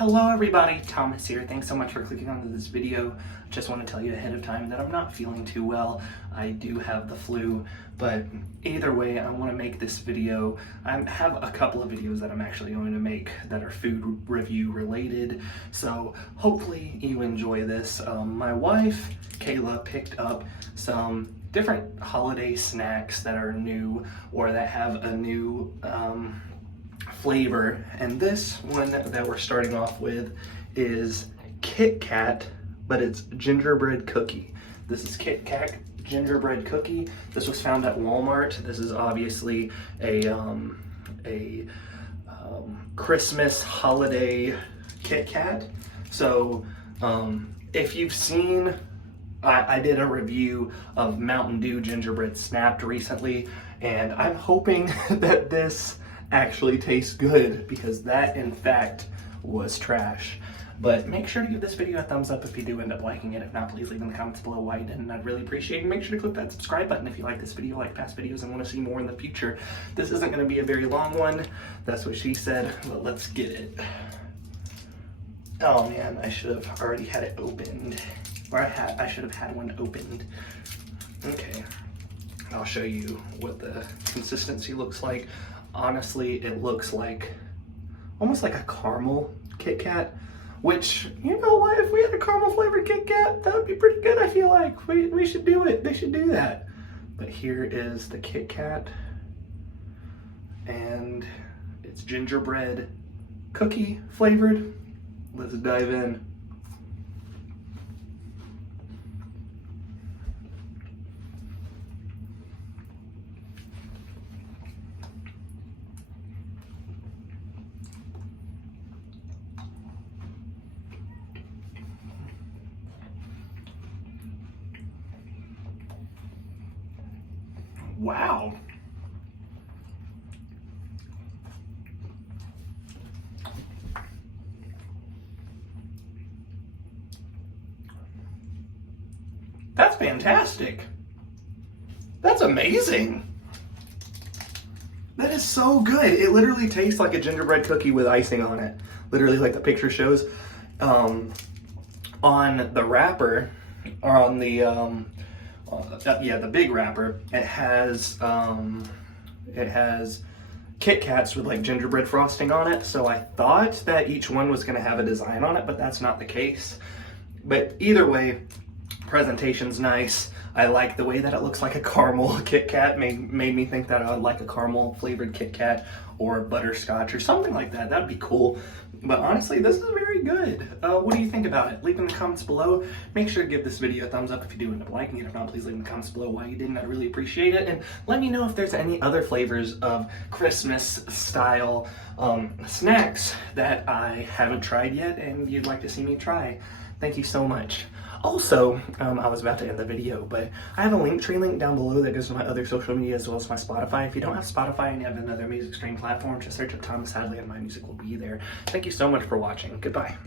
Hello everybody, Thomas here. Thanks so much for clicking onto this video. Just want to tell you ahead of time that I'm not feeling too well. I do have the flu, but either way, I want to make this video. I have a couple of videos that I'm actually going to make that are food review related, so hopefully you enjoy this. My wife, Kayla, picked up some different holiday snacks that are new or that have a new flavor, and this one that we're starting off with is Kit Kat, but it's gingerbread cookie. This is Kit Kat gingerbread cookie. This was found at Walmart. This is obviously a Christmas holiday Kit Kat. So if you've seen, I did a review of Mountain Dew gingerbread snapped recently, and I'm hoping that this actually tastes good, because that in fact was trash. But make sure to give this video a thumbs up if you do end up liking it. If not, please leave in the comments below why you didn't. I'd really appreciate it. Make sure to click that subscribe button if you like this video, like past videos, and want to see more in the future. This isn't going to be a very long one, that's what she said, but let's get it. Oh man, I should have already had it opened. Or I should have had one opened. Okay, I'll show you what the consistency looks like. Honestly, it looks like almost like a caramel Kit Kat, which, you know what, if we had a caramel flavored Kit Kat, that would be pretty good. I feel like we should do it. They should do that. But here is the Kit Kat, and it's gingerbread cookie flavored. Let's dive in. Wow. That's fantastic. That's amazing. That is so good. It literally tastes like a gingerbread cookie with icing on it. Literally, like the picture shows. On the wrapper, or on the the big wrapper, it has Kit Kats with like gingerbread frosting on it. So I thought that each one was gonna have a design on it, but that's not the case. But either way, presentation's nice. I like the way that it looks like a caramel Kit Kat. Made me think that I would like a caramel flavored Kit Kat or butterscotch or something like that. That'd be cool. But honestly, this is very good. What do you think about it? Leave in the comments below. Make sure to give this video a thumbs up if you do end up liking it. If not, please leave in the comments below why you didn't. I'd really appreciate it. And let me know if there's any other flavors of Christmas style snacks that I haven't tried yet and you'd like to see me try. Thank you so much. Also, I was about to end the video, but I have a LinkTree link down below that goes to my other social media as well as my Spotify. If you don't have Spotify and you have another music stream platform, just search up Thomas Hadley and my music will be there. Thank you so much for watching. Goodbye.